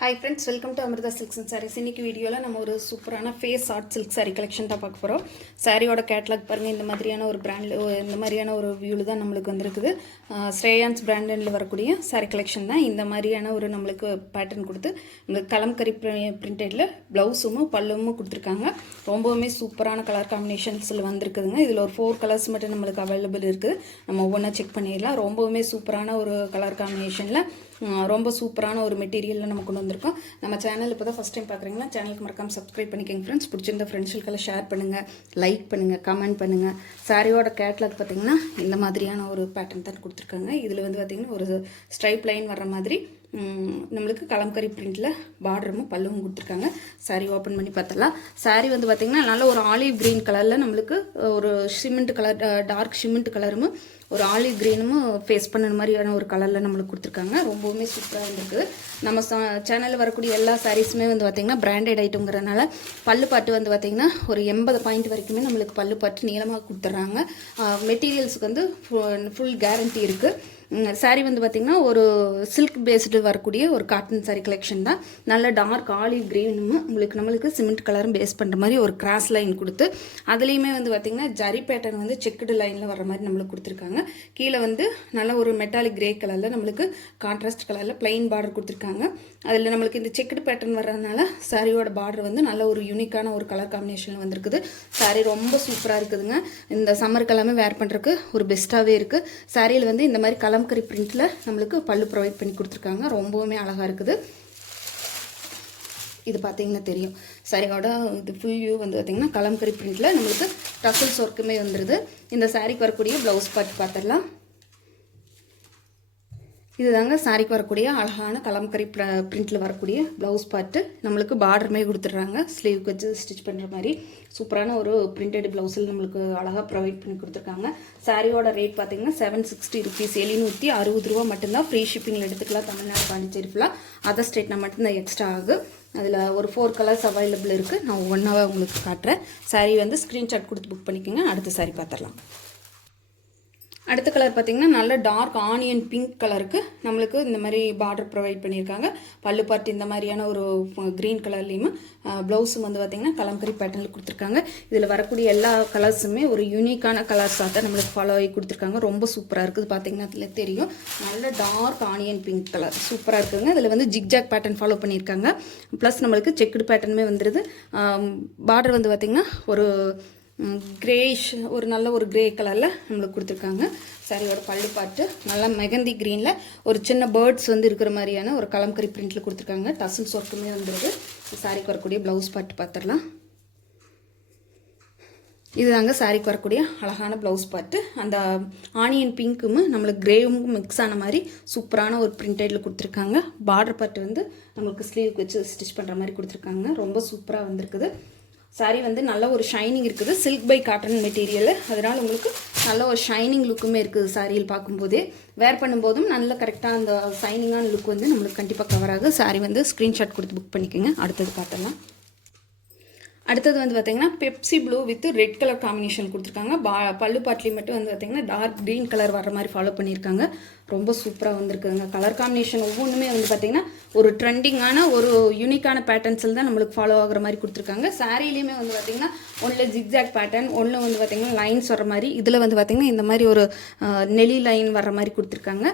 Hi friends, welcome to Amirtha silks and sarees. இன்றைக்கி வீடியோவில் நம்ம ஒரு சூப்பரான face art silk saree collection தான் பார்க்க போகிறோம். சாரியோட கேட்லாக் பாருங்கள். இந்த மாதிரியான ஒரு பிராண்டில் இந்த மாதிரியான ஒரு வியூவில் தான் நம்மளுக்கு வந்திருக்குது. ஸ்ரேயான்ஸ் பிராண்டில் வரக்கூடிய சாரீ கலெக்ஷன் தான். இந்த மாதிரியான ஒரு நம்மளுக்கு பேட்டர்ன் கொடுத்து நம்மளுக்கு கலம்கரி பிரிண்டடில் ப்ளவுஸும் பல்லுவும் கொடுத்துருக்காங்க. ரொம்பவுமே சூப்பரான கலர் காம்பினேஷன்ஸில் வந்திருக்குதுங்க. இதில் ஒரு 4 கலர்ஸ் மட்டும் நம்மளுக்கு அவைலபிள் இருக்குது. நம்ம ஒவ்வொன்றா செக் பண்ணிடலாம். ரொம்பவுமே சூப்பரான ஒரு கலர் காம்பினேஷனில் ரொம்ப சூப்பரான ஒரு மெட்டீரியலில் நம்ம கொண்டு வந்திருக்கோம். நம்ம சேனல் இப்போ தான் ஃபஸ்ட் டைம் பார்க்குறீங்கன்னா சேனலுக்கு மறக்காமல் சப்ஸ்கிரைப் பண்ணிக்கோங்க ஃப்ரெண்ட்ஸ். பிடிச்சிருந்த ஃப்ரெண்ட்ஸுக்கெல்லாம் ஷேர் பண்ணுங்கள், லைக் பண்ணுங்கள், கமெண்ட் பண்ணுங்கள். சாரியோட கேட்லாக் பார்த்திங்கன்னா இந்த மாதிரியான ஒரு பேட்டர்ன் தான் கொடுத்துருக்காங்க. இதில் வந்து பார்த்திங்கன்னா ஒரு ஸ்ட்ரைப் லைன் வர்ற மாதிரி நம்மளுக்கு கலம்கரி பிரிண்டில் பார்டரும் பல்லுவும் கொடுத்துருக்காங்க. சாரீ ஓப்பன் பண்ணி பார்த்தலாம். சாரீ வந்து பார்த்திங்கன்னா நல்ல ஒரு ஆலிவ் க்ரீன் கலரில் நம்மளுக்கு ஒரு சிமெண்ட் கலர், டார்க் சிமெண்ட் கலரும் ஒரு ஆலிவ் க்ரீனும் ஃபேஸ் பண்ண மாதிரியான ஒரு கலரில் நம்மளுக்கு கொடுத்துருக்காங்க. ரொம்பவுமே சூப்பராக இருந்திருக்கு. நம்ம சேனலில் வரக்கூடிய எல்லா சாரீஸுமே வந்து பார்த்திங்கன்னா பிராண்டட் ஐட்டங்கிறனால பல்லு பாட்டு வந்து பார்த்திங்கன்னா ஒரு 80 பாயிண்ட் வரைக்குமே நம்மளுக்கு பல்லு பாட்டு நீளமாக கொடுத்துட்றாங்க. மெட்டீரியல்ஸுக்கு வந்து ஃபுல் கேரண்டி இருக்குது. சாரீ வந்து பார்த்திங்கன்னா ஒரு சில்க் பேஸ்டு வரக்கூடிய ஒரு காட்டன் சாரீ கலெக்ஷன் தான். நல்ல டார்க் ஆலிவ் க்ரீனும் நம்மளுக்கு சிமெண்ட் கலரும் பேஸ் பண்ணுற மாதிரி ஒரு கிராஸ் லைன் கொடுத்து அதுலேயுமே வந்து பார்த்திங்கன்னா ஜரி பேட்டர்ன் வந்து செக்குடு லைனில் வர மாதிரி நம்மளுக்கு கொடுத்துருக்காங்க. கீழே வந்து நல்ல ஒரு மெட்டாலிக் கிரே கலரில் நம்மளுக்கு கான்ட்ராஸ்ட் கலரில் பிளைன் பார்டர் கொடுத்துருக்காங்க. அதில் நம்மளுக்கு இந்த செக்குடு பேட்டர்ன் வர்றதுனால சாரியோட பார்டர் வந்து நல்ல ஒரு யூனிக்கான ஒரு கலர் காம்பினேஷனில் வந்திருக்குது. சாரீ ரொம்ப சூப்பராக இருக்குதுங்க. இந்த சம்மருக்கு எல்லாமே வேர் பண்ணுறதுக்கு ஒரு பெஸ்ட்டாகவே இருக்குது. சாரியில் வந்து இந்த மாதிரி கலம்கரி பிரிண்டில் நம்மளுக்கு பல்லு ப்ரொவைட் பண்ணி கொடுத்துருக்காங்க. ரொம்பவுமே அழகாக இருக்குது. இது பார்த்தீங்கன்னா தெரியும். சாரியோட இது ஃபுல் வியூ வந்து பார்த்திங்கன்னா கலம்கரி பிரிண்டில் நம்மளுக்கு டசல்ஸ் ஒர்க்குமே வந்துடுது. இந்த சாரிக்கு வரக்கூடிய ப்ளவுஸ் பார்த்து பார்த்துடலாம். இதுதாங்க சாரிக்கு வரக்கூடிய அழகான கலம்கரி பிரிண்டில் வரக்கூடிய ப்ளவுஸ் பார்ட்டு. நம்மளுக்கு பார்டருமே கொடுத்துட்றாங்க. ஸ்லீவுக்கு வச்சு ஸ்டிச் பண்ணுற மாதிரி சூப்பரான ஒரு பிரிண்டட் ப்ளவுஸில் நம்மளுக்கு அழகாக ப்ரொவைட் பண்ணி கொடுத்துருக்காங்க. சாரியோட ரேட் பார்த்திங்கன்னா 760 ருபீஸ், 760 ரூபா மட்டும்தான். ஃப்ரீ ஷிப்பிங்கில் எடுத்துக்கலாம். தமிழ்நாடு, பாண்டிச்சேரி ஃபுல்லாக அதர் ஸ்டேட்னா மட்டும்தான் எக்ஸ்ட்ரா ஆகுது. அதில் ஒரு 4 கலர்ஸ் அவைலபிள் இருக்குது. நான் ஒன்றாவே உங்களுக்கு காட்டுறேன். சாரீ வந்து ஸ்க்ரீன்ஷாட் கொடுத்து புக் பண்ணிக்கோங்க. அடுத்த சாரீ பார்த்துடலாம். அடுத்த கலர் பார்த்திங்கன்னா நல்ல டார்க் ஆனியன் பிங்க் கலருக்கு நம்மளுக்கு இந்த மாதிரி பார்டர் ப்ரொவைட் பண்ணியிருக்காங்க. பல்லு பார்த்து இந்த மாதிரியான ஒரு க்ரீன் கலர்லேயும் ப்ளவுஸும் வந்து பார்த்திங்கன்னா கலம்கரி பேட்டர்னில் கொடுத்துருக்காங்க. இதில் வரக்கூடிய எல்லா கலர்ஸுமே ஒரு யூனிக்கான கலர்ஸாக தான் நம்மளுக்கு ஃபாலோ ஆகி கொடுத்துருக்காங்க. ரொம்ப சூப்பராக இருக்குது. பார்த்திங்கன்னா அதில் தெரியும். நல்ல டார்க் ஆனியன் பிங்க் கலர் சூப்பராக இருக்குதுங்க. இதில் வந்து ஜிக்ஜாக் பேட்டர்ன் ஃபாலோ பண்ணியிருக்காங்க. ப்ளஸ் நம்மளுக்கு செக்குடு பேட்டர்னுமே வந்துடுது. பார்டர் வந்து பார்த்திங்கன்னா ஒரு கிரேஷ், ஒரு நல்ல ஒரு கிரே கலரில் நம்மளுக்கு கொடுத்துருக்காங்க. சாரியோட பல்லு பாட்டு நல்லா மெகந்தி க்ரீனில் ஒரு சின்ன பேர்ட்ஸ் வந்து இருக்கிற மாதிரியான ஒரு கலம்கரி பிரிண்டில் கொடுத்துருக்காங்க. டசல்ஸ் ஒர்க்குமே வந்துடுது. சாரிக்கு வரக்கூடிய ப்ளவுஸ் பாட்டு பார்த்துடலாம். இதுதாங்க சாரிக்கு வரக்கூடிய அழகான ப்ளவுஸ் பார்ட்டு. அந்த ஆனியன் பிங்க்கும் நம்மளுக்கு கிரேவும் மிக்ஸ் ஆன மாதிரி சூப்பரான ஒரு பிரிண்டடில் கொடுத்துருக்காங்க. பார்டர் பார்ட்டு வந்து நம்மளுக்கு ஸ்லீவுக்கு வச்சு ஸ்டிச் பண்ணுற மாதிரி கொடுத்துருக்காங்க. ரொம்ப சூப்பராக வந்திருக்குது. சாரீ வந்து நல்ல ஒரு ஷைனிங் இருக்குது. சில்க் பை காட்டன் மெட்டீரியல், அதனால் உங்களுக்கு நல்ல ஒரு ஷைனிங் லுக்குமே இருக்குது. சாரியில் பார்க்கும்போதே வேர் பண்ணும்போதும் நல்ல கரெக்டாக அந்த ஷைனிங்கான லுக் வந்து நம்மளுக்கு கண்டிப்பாக கவர் ஆகுது. சாரீ வந்து ஸ்க்ரீன்ஷாட் கொடுத்து புக் பண்ணிக்கோங்க. அடுத்தது பார்த்தலாம். அடுத்தது வந்து பார்த்திங்கன்னா Pepsi blue with red colour combination கொடுத்துருக்காங்க. பல்லு பாட்லி மட்டும் வந்து பார்த்திங்கன்னா டார்க் க்ரீன் கலர் வர மாதிரி ஃபாலோ பண்ணியிருக்காங்க. ரொம்ப சூப்பராக வந்திருக்குதுங்க. கலர் காம்பினேஷன் ஒவ்வொன்றுமே வந்து பார்த்திங்கன்னா ஒரு ட்ரெண்டிங்கான ஒரு யூனிக்கான பேட்டர்ன்ஸில் தான் நம்மளுக்கு ஃபாலோ ஆகிற மாதிரி கொடுத்துருக்காங்க. சாரீலையுமே வந்து பார்த்திங்கன்னா ஒன்றில் ஜிக்ஜாக் பேட்டர்ன், ஒன்று வந்து பார்த்திங்கன்னா லைன்ஸ் வர மாதிரி, இதில் வந்து பார்த்திங்கன்னா இந்த மாதிரி ஒரு நெலி லைன் வர மாதிரி கொடுத்துருக்காங்க.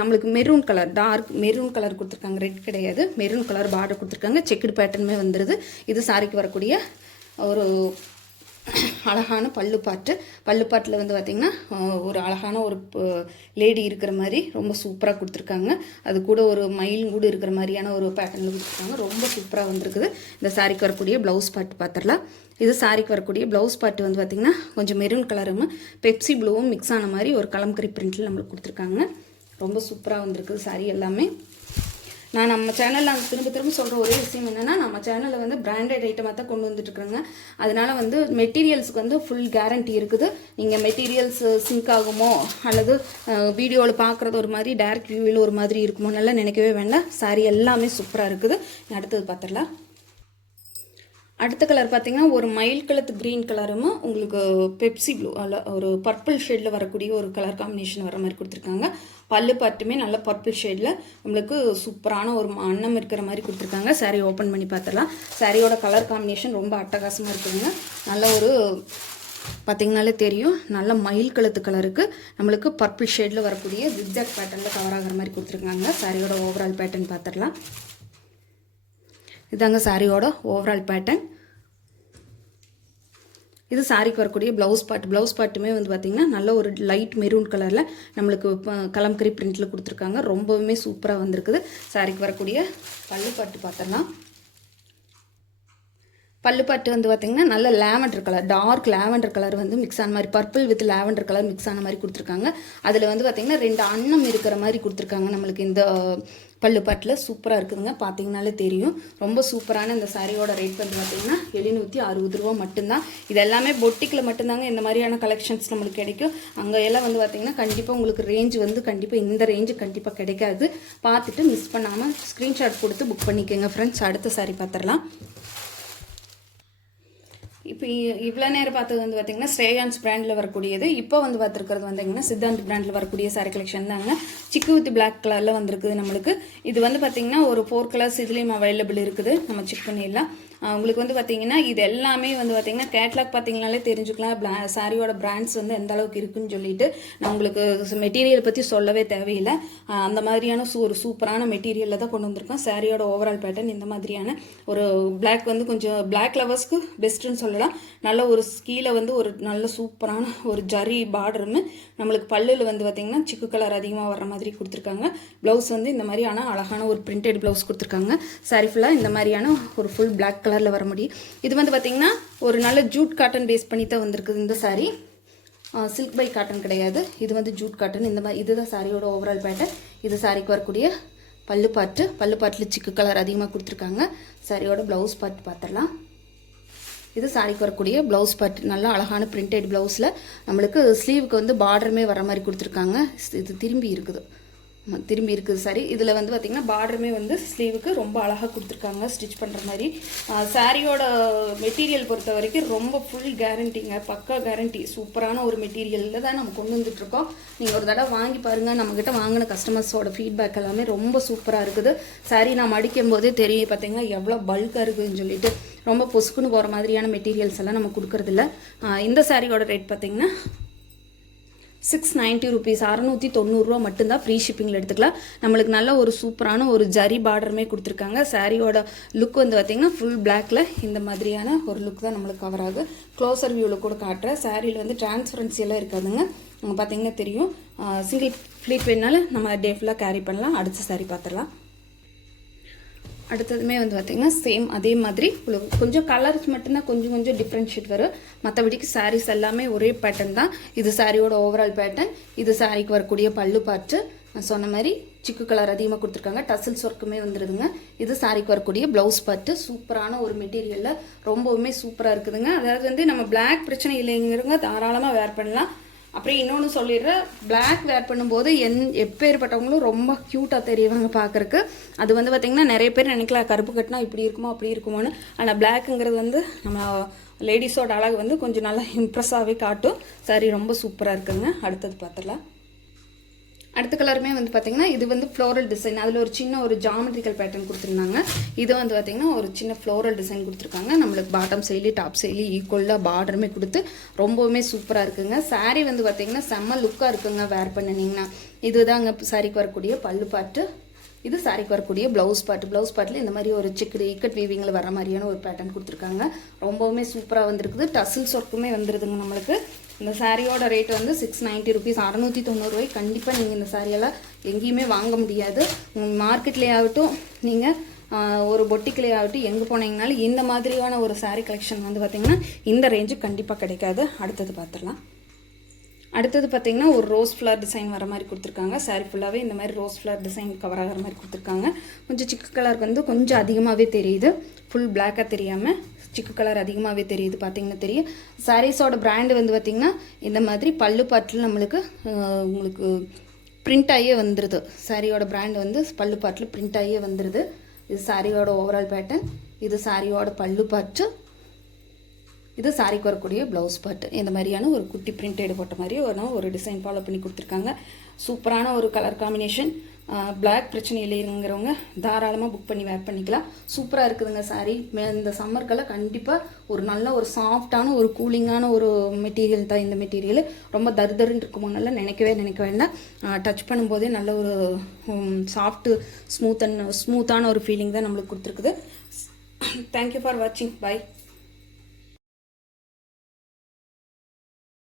நம்மளுக்கு maroon colour, dark maroon colour கொடுத்துருக்காங்க. ரெட் கிடையாது, மெரூன் கலர் பார்டர் கொடுத்துருக்காங்க. செக்குடு பேட்டர்னுமே வந்துடுது. இது சாரிக்கு வரக்கூடிய ஒரு அழகான பல்லு பாட்டில் வந்து பார்த்திங்கன்னா ஒரு அழகான ஒரு லேடி இருக்கிற மாதிரி ரொம்ப சூப்பராக கொடுத்துருக்காங்க. அது கூட ஒரு மயில் கூட இருக்கிற மாதிரியான ஒரு பேட்டர்னில் கொடுத்துருக்காங்க. ரொம்ப சூப்பராக வந்திருக்குது. இந்த சாரிக்கு வரக்கூடிய ப்ளவுஸ் பாட்டு பார்த்துடலாம். இது சாரிக்கு வரக்கூடிய ப்ளவுஸ் பாட்டு வந்து பார்த்திங்கன்னா கொஞ்சம் மெரூன் கலரும் பெப்சி ப்ளூவும் மிக்ஸ் ஆன மாதிரி ஒரு கலம்கரி பிரிண்டில் நம்மளுக்கு கொடுத்துருக்காங்க. ரொம்ப சூப்பராக வந்திருக்குது சாரி எல்லாமே. நான் நம்ம சேனலில் திரும்ப சொல்கிற ஒரே விஷயம் என்னென்னா, நம்ம சேனலில் வந்து பிராண்டட் ஐட்டமாக தான் கொண்டு வந்துட்டுருக்குறேங்க. அதனால் வந்து மெட்டீரியல்ஸுக்கு வந்து ஃபுல் கேரண்டி இருக்குது. நீங்கள் மெட்டீரியல்ஸ் சிங்க் ஆகுமோ அல்லது வீடியோவில் பார்க்குறது ஒரு மாதிரி டேரக்ட் வியூவில் ஒரு மாதிரி இருக்குமோ நல்லா நினைக்கவே வேண்டாம். சாரி எல்லாமே சூப்பராக இருக்குது. அடுத்தது பார்த்துடலாம். அடுத்த கலர் பார்த்தீங்கன்னா ஒரு மயில் கலத்து க்ரீன் கலரும் உங்களுக்கு பெப்சி ப்ளூ அல்ல ஒரு பர்பிள் ஷேடில் வரக்கூடிய ஒரு கலர் காம்பினேஷன் வர மாதிரி கொடுத்துருக்காங்க. பல்லு பாட்டுமே நல்ல பர்பிள் ஷேடில் நம்மளுக்கு சூப்பரான ஒரு அன்னம் இருக்கிற மாதிரி கொடுத்துருக்காங்க. சாரீ ஓப்பன் பண்ணி பார்த்துடலாம். சாரியோட கலர் காம்பினேஷன் ரொம்ப அட்டகாசமாக இருக்குதுங்க. நல்ல ஒரு பார்த்திங்கனாலே தெரியும், நல்ல மயில் கழுத்து கலருக்கு நம்மளுக்கு பர்பிள் ஷேடில் வரக்கூடிய ஜிக்ஜாக் பேட்டர்னில் கவர் ஆகிற மாதிரி கொடுத்துருக்காங்க. சாரியோட ஓவரால் பேட்டர்ன் பார்த்துடலாம். இதாங்க சாரியோட ஓவரால் பேட்டர்ன். இது சாரிக்கு வரக்கூடிய ப்ளவுஸ் பார்ட்டுமே வந்து பார்த்திங்கன்னா நல்ல ஒரு லைட் மெரூன் கலரில் நம்மளுக்கு கலம்கரி பிரிண்டில் கொடுத்துருக்காங்க. ரொம்பவுமே சூப்பராக வந்திருக்குது. சாரிக்கு வரக்கூடிய பல்லு பாட்டு பார்த்துடலாம். பல்லு பாட்டு வந்து பார்த்திங்கன்னா நல்ல lavender colour, dark lavender colour வந்து மிக்ஸ் ஆன மாதிரி, purple with lavender colour mix ஆன மாதிரி கொடுத்துருக்காங்க. அதில் வந்து பார்த்திங்கன்னா 2 அன்னம் இருக்கிற மாதிரி கொடுத்துருக்காங்க. நம்மளுக்கு இந்த பல்லு பாட்டில் சூப்பராக இருக்குதுங்க. பார்த்தீங்கனாலே தெரியும். ரொம்ப சூப்பரான இந்த சாரியோட ரேட் வந்து பார்த்திங்கன்னா 760 ரூபா மட்டும்தான். இது எல்லாமே பொட்டிக்கில் மட்டும்தாங்க இந்த மாதிரியான கலெக்ஷன்ஸ் நம்மளுக்கு கிடைக்கும். அங்கே எல்லாம் வந்து பார்த்திங்கன்னா கண்டிப்பாக உங்களுக்கு ரேஞ்ச் வந்து கண்டிப்பாக இந்த ரேஞ்சு கண்டிப்பாக கிடைக்காது. பார்த்துட்டு மிஸ் பண்ணாமல் ஸ்க்ரீன்ஷாட் கொடுத்து புக் பண்ணிக்கோங்க ஃப்ரெண்ட்ஸ். அடுத்த சாரி பார்த்துடலாம். இப்போ இவ்வளோ நேரம் பார்த்தது வந்து பார்த்திங்கன்னா ஸ்ரேயான்ஸ் பிராண்டில் வரக்கூடியது. இப்போ வந்து பார்த்துருக்கிறது வந்திங்கன்னா சித்தாந்த் பிராண்டில் வரக்கூடிய சாரி கலெக்ஷன் தாங்க. சிக்கு வித் பிளாக் கலரில் வந்திருக்குது நம்மளுக்கு. இது வந்து பார்த்திங்கன்னா ஒரு 4 கலர்ஸ் இதுலேயும் அவைலபிள் இருக்குது நம்ம செக் பண்ணிடலாம். உங்களுக்கு வந்து பார்த்திங்கன்னா இது எல்லாமே வந்து பார்த்திங்கன்னா கேட்லாக் பார்த்திங்கனாலே தெரிஞ்சுக்கலாம் சாரியோட பிராண்ட்ஸ் வந்து எந்த அளவுக்கு இருக்குன்னு சொல்லிட்டு. நான் உங்களுக்கு மெட்டீரியல் பற்றி சொல்லவே தேவையில்லை. அந்த மாதிரியான ஒரு சூப்பரான மெட்டீரியலில் தான் கொண்டு வந்திருக்கோம். சாரியோட ஓவரால் பேட்டர்ன் இந்த மாதிரியான ஒரு பிளாக் வந்து கொஞ்சம் பிளாக் லவர்ஸ்க்கு பெஸ்ட்டுன்னு சொல்லலாம். நல்ல ஒரு கீழே வந்து ஒரு நல்ல சூப்பரான ஒரு ஜரி பார்டருன்னு நம்மளுக்கு பல்லில் வந்து பார்த்திங்கன்னா சிக்கு கலர் அதிகமாக வர்ற மாதிரி கொடுத்துருக்காங்க. ப்ளவுஸ் வந்து இந்த மாதிரியான அழகான ஒரு பிரிண்டட் ப்ளவுஸ் கொடுத்துருக்காங்க. சாரி ஃபுல்லாக இந்த மாதிரியான ஒரு ஃபுல் பிளாக் கலரில் வர முடியும். இது வந்து பார்த்திங்கன்னா ஒரு நல்ல ஜூட் காட்டன் பேஸ் பண்ணி தான் வந்திருக்குது இந்த சாரி. சில்க் பை காட்டன் கிடையாது, இது வந்து ஜூட் காட்டன். இந்த மாதிரி இதுதான் சாரியோட ஓவரால் பேட்டர்ன். இது சாரிக்கு வரக்கூடிய பல்லு பாட்டில் சிக்கு கலர் அதிகமாக கொடுத்துருக்காங்க. சாரியோட ப்ளவுஸ் பார்ட் பார்த்துடலாம். இது சாரிக்கு வரக்கூடிய ப்ளவுஸ் பார்ட். நல்லா அழகான பிரிண்டட் ப்ளவுஸில் நம்மளுக்கு ஸ்லீவுக்கு வந்து பார்டருமே வர மாதிரி கொடுத்துருக்காங்க. இது திரும்பி இருக்குது சாரி. இதில் வந்து பார்த்திங்கன்னா பார்டருமே வந்து ஸ்லீவுக்கு ரொம்ப அழகாக கொடுத்துருக்காங்க ஸ்டிச் பண்ணுற மாதிரி. சாரியோட மெட்டீரியல் பொறுத்த வரைக்கும் ரொம்ப ஃபுல் கேரண்டிங்க, பக்கா கேரண்டி. சூப்பரான ஒரு மெட்டீரியலில் தான் நம்ம கொண்டு வந்துட்டுருக்கோம். நீங்கள் ஒரு தடவை வாங்கி பாருங்கள். நம்மக்கிட்ட வாங்கின கஸ்டமர்ஸோட ஃபீட்பேக் எல்லாமே ரொம்ப சூப்பராக இருக்குது. சாரி நான் மடிக்கும் போதே தெரியும் பார்த்திங்கன்னா எவ்வளோ பல்காக இருக்குதுன்னு சொல்லிட்டு. ரொம்ப பொசுக்குன்னு போகிற மாதிரியான மெட்டீரியல்ஸ் எல்லாம் நம்ம கொடுக்குறதில்ல. இந்த சாரியோட ரேட் பார்த்திங்கன்னா 690 ருபீஸ், 690 ரூபா மட்டும்தான். ஃப்ரீ ஷிப்பிங்கில் எடுத்துக்கலாம். நம்மளுக்கு நல்ல ஒரு சூப்பரான ஒரு ஜரி பார்டருமே கொடுத்துருக்காங்க. சாரியோட லுக் வந்து பார்த்திங்கன்னா ஃபுல் பிளாக்ல இந்த மாதிரியான ஒரு லுக் தான் நம்மளுக்கு கவர் ஆகுது. க்ளோசர் வியூவில் கூட காட்டுறேன். சாரியில் வந்து டிரான்ஸ்பரன்சி எல்லாம் இருக்காதுங்க. பார்த்திங்கன்னா தெரியும். சிங்கிள் ஃப்ளீட் வேணாலும் நம்ம டே ஃபுல்லாக கேரி பண்ணலாம். அடுத்த சாரி பார்த்துடலாம். அடுத்ததுமே வந்து பார்த்திங்கன்னா சேம் அதே மாதிரி கொஞ்சம் கலர்ஸ் மட்டும்தான் கொஞ்சம் டிஃப்ரென்ஷியேட் வரும். மற்றபடிக்கு சாரீஸ் எல்லாமே ஒரே பேட்டர்ன் தான். இது சாரியோட ஓவரால் பேட்டர்ன். இது சாரிக்கு வரக்கூடிய பல்லு பார்ட்டு. நான் சொன்ன மாதிரி சிக்கு கலர் அதிகமாக கொடுத்துருக்காங்க. டசல்ஸ் ஒர்க்குமே வந்துடுதுங்க. இது சாரிக்கு வரக்கூடிய ப்ளவுஸ் பார்ட்டு. சூப்பரான ஒரு மெட்டீரியலில் ரொம்பவுமே சூப்பராக இருக்குதுங்க. அதாவது வந்து நம்ம பிளாக் பிரச்சனை இல்லைங்கிறவங்க தாராளமாக வேர் பண்ணலாம். அப்புறம் இன்னொன்று சொல்லிடுறேன், பிளாக் வேர் பண்ணும்போது எப்பேற்பட்டவங்களும் ரொம்ப க்யூட்டாக தெரியுவாங்க பார்க்குறக்கு. அது வந்து பார்த்திங்கன்னா நிறைய பேர் நினைக்கலாம் கருப்பு கட்டினா இப்படி இருக்குமோ அப்படி இருக்குமோன்னு. ஆனால் பிளாக்குங்கிறது வந்து நம்ம லேடிஸோட அழகு வந்து கொஞ்சம் நல்லா இம்ப்ரெஸ்ஸாகவே காட்டும். சாரி ரொம்ப சூப்பராக இருக்குங்க. அடுத்தது பார்த்துடலாம். அடுத்த கலருமே வந்து பார்த்திங்கன்னா இது வந்து ஃப்ளோரல் டிசைன். அதில் ஒரு சின்ன ஒரு ஜாமெட்ரிக்கல் பேட்டர்ன் கொடுத்துருந்தாங்க. இது வந்து பார்த்திங்கன்னா ஒரு சின்ன ஃப்ளோரல் டிசைன் கொடுத்துருக்காங்க. நம்மளுக்கு பாட்டம் சைட்லேயும் டாப் சைட்லேயும் ஈக்குவலாக பார்டருமே கொடுத்து ரொம்பவுமே சூப்பராக இருக்குங்க. சாரீ வந்து பார்த்திங்கன்னா செம்ம லுக்காக இருக்குங்க வேர் பண்ணினீங்கன்னா. இதுதாங்க சாரிக்கு வரக்கூடிய பல்லு பாட்டு. இது சாரிக்கு வரக்கூடிய ப்ளவுஸ் பார்ட்டில் இந்த மாதிரி ஒரு சிக்கடு இக்கட் வீவிங்கில் வர மாதிரியான ஒரு பேட்டர்ன் கொடுத்துருக்காங்க. ரொம்பவுமே சூப்பராக வந்துருக்குது. டசில்ஸ் ஒர்க்குமே வந்துடுதுங்க நம்மளுக்கு. இந்த சாரியோட ரேட் வந்து 690 ருபீஸ், 690 ரூபாய்க்கு கண்டிப்பாக நீங்கள் இந்த சாரியெல்லாம் எங்கேயுமே வாங்க முடியாது. மார்க்கெட்லேயே ஆகட்டும், நீங்கள் ஒரு பொட்டிக்கிலே ஆகட்டும், எங்கே போனீங்கனாலும் இந்த மாதிரியான ஒரு சாரீ கலெக்ஷன் வந்து பார்த்திங்கன்னா இந்த ரேஞ்சு கண்டிப்பாக கிடைக்காது. அடுத்தது பார்த்துடலாம். அடுத்தது பார்த்திங்கன்னா ஒரு ரோஸ் ஃப்ளவர் டிசைன் வர மாதிரி கொடுத்துருக்காங்க. சாரி ஃபுல்லாகவே இந்த மாதிரி ரோஸ் ஃப்ளவர் டிசைன் கவர் ஆகிற மாதிரி கொடுத்துருக்காங்க. கொஞ்சம் சிக்கு கலர் வந்து கொஞ்சம் அதிகமாகவே தெரியுது. ஃபுல் பிளாக்காக தெரியாமல் சிக்கு கலர் அதிகமாகவே தெரியுது. பார்த்திங்கன்னா தெரியும். சாரீஸோட பிராண்டு வந்து பார்த்திங்கன்னா இந்த மாதிரி பல்லு பாட்டில் நம்மளுக்கு உங்களுக்கு பிரிண்ட் ஆகியே வந்துடுது. சாரியோட பிராண்டு வந்து பல்லு பாட்டில் பிரிண்ட் ஆகியே வந்துடுது. இது சாரியோட ஓவரால் பேட்டர்ன். இது சாரியோட பல்லு பார்ட்டு, இது சாரிக்கு வரக்கூடிய ப்ளவுஸ் பார்ட். இந்த மாதிரியான ஒரு குட்டி பிரிண்டட் போட்ட மாதிரி ஒரு டிசைன் ஃபாலோ பண்ணி கொடுத்துருக்காங்க. சூப்பரான ஒரு கலர் காம்பினேஷன். பிளாக் பிரச்சனை இல்லைங்கிறவங்க தாராளமாக புக் பண்ணி வேர் பண்ணிக்கலாம். சூப்பராக இருக்குதுங்க சாரீ. இந்த சம்மருக்கெல்லாம் கண்டிப்பாக ஒரு நல்ல ஒரு சாஃப்டான ஒரு கூலிங்கான ஒரு மெட்டீரியல் தான் இந்த மெட்டீரியல். ரொம்ப தருதருன்னு இருக்குமோனால நினைக்க வேண்டாம். டச் பண்ணும்போதே நல்ல ஒரு ஸ்மூத்தான ஒரு ஃபீலிங் தான் நம்மளுக்கு கொடுத்துருக்குது. தேங்க்யூ ஃபார் வாட்சிங். பை.